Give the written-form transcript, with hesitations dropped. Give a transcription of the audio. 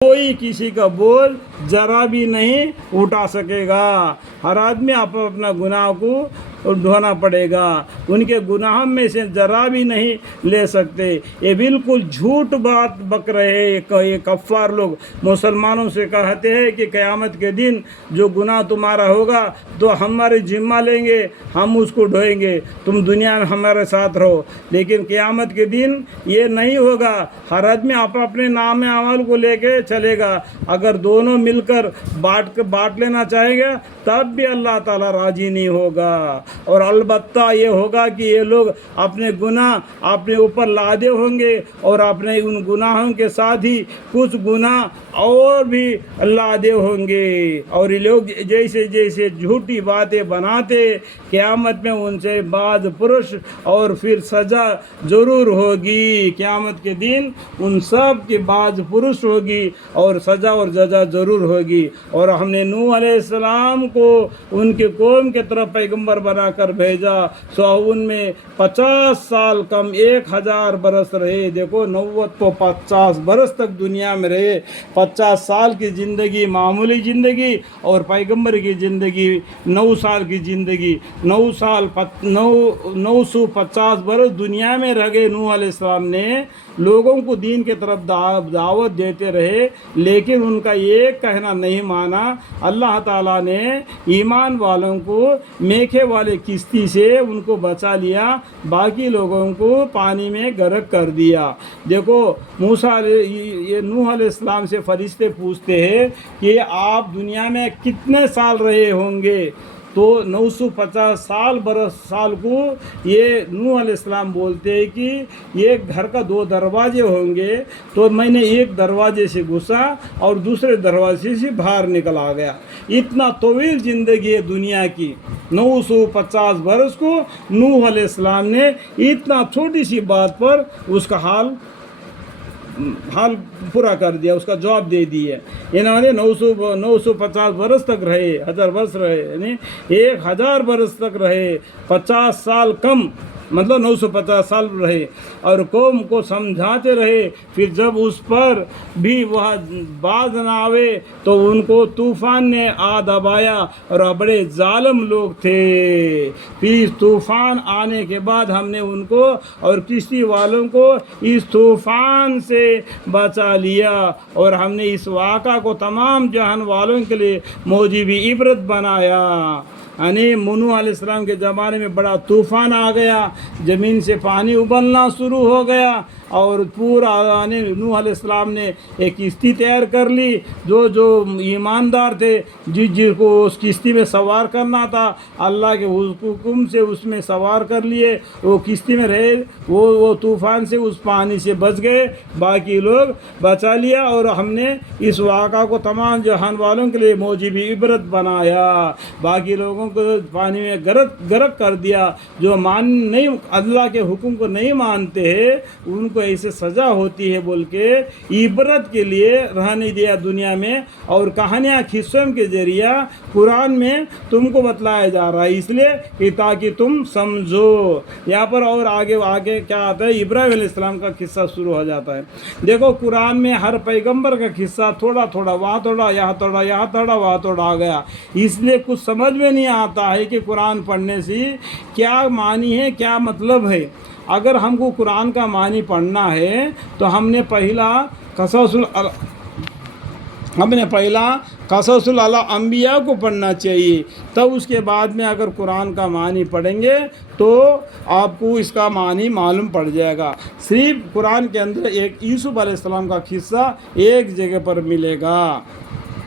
کوئی کسی کا بوجھ ذرا بھی نہیں اٹھا سکے گا. ہر آدمی اپنا گناہ کو دھونا پڑے گا. ان کے گناہ میں سے ذرا بھی نہیں لے سکتے. یہ بالکل جھوٹ بات بک رہے یہ کفار لوگ. مسلمانوں سے کہتے ہیں کہ قیامت کے دن جو گناہ تمہارا ہوگا تو ہمارے ذمہ لیں گے, ہم اس کو ڈھوئیں گے, تم دنیا میں ہمارے ساتھ رہو. لیکن قیامت کے دن یہ نہیں ہوگا. ہر آدمی اپنے نام اعمال کو لے کے چلے گا. اگر دونوں مل کر بانٹ لینا چاہیں گے تب بھی اللہ تعالیٰ راضی نہیں ہوگا. اور البتہ یہ ہوگا کہ یہ لوگ اپنے گناہ اپنے اوپر لادے ہوں گے اور اپنے ان گناہوں کے ساتھ ہی کچھ گناہ اور بھی لادے ہوں گے. اور یہ لوگ جیسے جیسے جھوٹی باتیں بناتے قیامت میں ان سے بعض پرش اور پھر سزا ضرور ہوگی. قیامت کے دن ان سب کے بعض پرش ہوگی اور سزا اور جزا ضرور ہوگی. اور ہم نے نوح علیہ السلام کو ان کے قوم کے طرف پیغمبر بنا کر بھیجا. سو ان میں 50 سال کم 1000 برس رہے. دیکھو 90 تو 50 برس تک دنیا میں رہے. 50 سال کی زندگی معمولی زندگی اور پیغمبر کی زندگی 9 سال کی زندگی. 950 برس دنیا میں رہ گئے. نوح علیہ السلام نے لوگوں کو دین کے طرف دعوت دیتے رہے لیکن ان کا ایک کہنا نہیں مانا. اللہ تعالیٰ نے ایمان والوں کو میکھے والے کشتی سے ان کو بچا لیا, باقی لوگوں کو پانی میں غرق کر دیا. دیکھو یہ نوح علیہ السلام سے فرشتے پوچھتے ہیں کہ آپ دنیا میں کتنے سال رہے ہوں گے, تو 950 سال کو یہ نوح علیہ السلام بولتے ہیں کہ یہ گھر کا 2 دروازے ہوں گے, تو میں نے ایک دروازے سے گھسا اور دوسرے دروازے سے باہر نکل آ گیا. اتنا طویل زندگی ہے دنیا کی. 950 برس کو نوح علیہ السلام نے اتنا چھوٹی سی بات پر اس کا حال پورا کر دیا, اس کا جواب دے دیا. انہوں نے 950 برس تک رہے, 1000 برس رہے, یعنی 1000 برس تک رہے. 50 سال کم مطلب 950 سال رہے اور قوم کو سمجھاتے رہے. پھر جب اس پر بھی وہ باز نہ آوے تو ان کو طوفان نے آ دبایا اور بڑے ظالم لوگ تھے. پھر طوفان آنے کے بعد ہم نے ان کو اور کشتی والوں کو اس طوفان سے بچا لیا اور ہم نے اس واقعہ کو تمام جہان والوں کے لیے موجب عبرت بنایا. یعنی نوح علیہ السلام کے زمانے میں بڑا طوفان آ گیا, زمین سے پانی ابلنا شروع ہو گیا اور پورا نوح علیہ السلام نے ایک کشتی تیار کر لی. جو ایماندار تھے جس کو اس کشتی میں سوار کرنا تھا اللہ کے حکم سے اس میں سوار کر لیے, وہ کشتی میں رہے, وہ طوفان سے اس پانی سے بچ گئے, باقی لوگ بچا لیا. اور ہم نے اس واقعہ کو تمام جہان والوں کے لیے موجب عبرت بنایا. باقی لوگوں کو پانی میں غرق کر دیا. جو نہیں اللہ کے حکم کو نہیں مانتے ہیں ان کو ایسے سزا ہوتی ہے بول کے عبرت کے لیے رہنے دیا دنیا میں. اور کہانیاں قصوں کے ذریعہ قرآن میں تم کو بتلایا جا رہا ہے, اس لیے کہ تاکہ تم سمجھو. یہاں پر اور آگے کیا آتا ہے, ابراہیم علیہ السلام کا قصہ شروع ہو جاتا ہے. دیکھو قرآن میں ہر پیغمبر کا قصہ تھوڑا تھوڑا, وہاں تھوڑا, یہاں تھوڑا, یہاں تھوڑا, وہاں تھوڑا آ گیا. اس لیے کچھ سمجھ میں نہیں آتا ہے کہ قرآن پڑھنے سے کیا معنی ہے, کیا مطلب ہے. اگر ہم کو قرآن کا معنی پڑھنا ہے تو ہم نے پہلا قصص الانبیاء کو پڑھنا چاہیے. تب اس کے بعد میں اگر قرآن کا معنی پڑھیں گے تو آپ کو اس کا معنی معلوم پڑ جائے گا. صرف قرآن کے اندر ایک یوسف علیہ السلام کا قصہ ایک جگہ پر ملے گا.